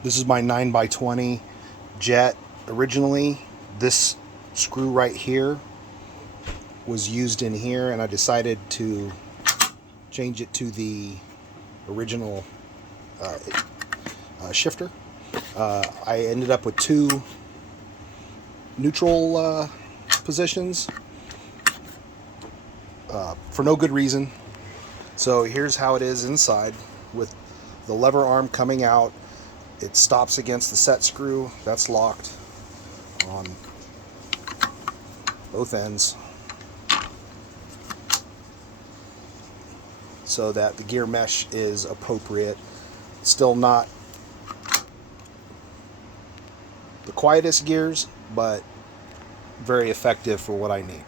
This is my 9x20 jet. Originally, this screw right here was used in here, and I decided to change it to the original shifter. I ended up with two neutral positions for no good reason. So here's how it is inside with the lever arm coming out. It stops against the set screw. That's locked on both ends so that the gear mesh is appropriate. Still not the quietest gears, but very effective for what I need.